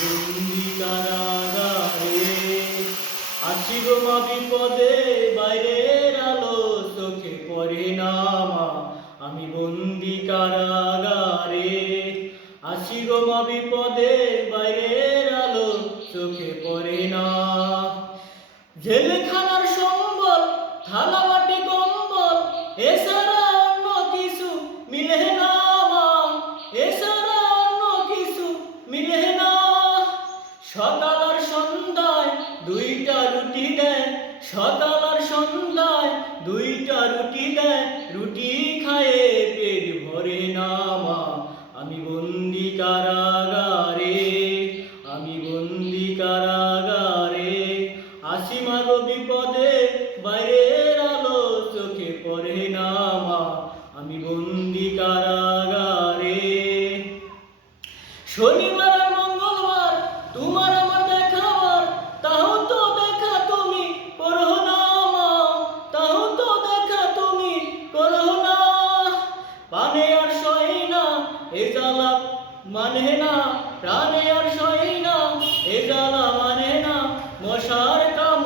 বন্দি কারাগারে। আছি গো মা বিপদে, বাইরের আলো চোখে পড়ে না মা, আমি বন্দি কারাগারে। আছি গো মা বিপদে, বাইরের আলো চোখে পড়ে না। জেলখানার সম্বল, থালা মাটি কম্বল, এছাড়া অন্য কিছু মিলে না মা, এছাড়া অন্য কিছু মিলে না। সকাল আর সন্ধ্যায় দুইটা রুটি দেয়, সকাল আর সন্ধ্যায় দুইটা রুটি দেয়, রুটি খায়ে পেট ভরে না মা, আমি বন্দি কারাগারে, আমি বন্দি কারাগারে। আছি মা গো বিপদে, বাইরের আলো চোখে পড়ে না মা, আমি বন্দি কারাগারে। শনিবার আর মঙ্গলবার তোমার আমার দেখাবার, তাও তো দেখা তুমি করো না মা, তাও তো দেখা তুমি করো না। পানে আর সই না এ জ্বালা মানে না, প্রাণে আর সই না এ জ্বালা মানে না, মশার কাম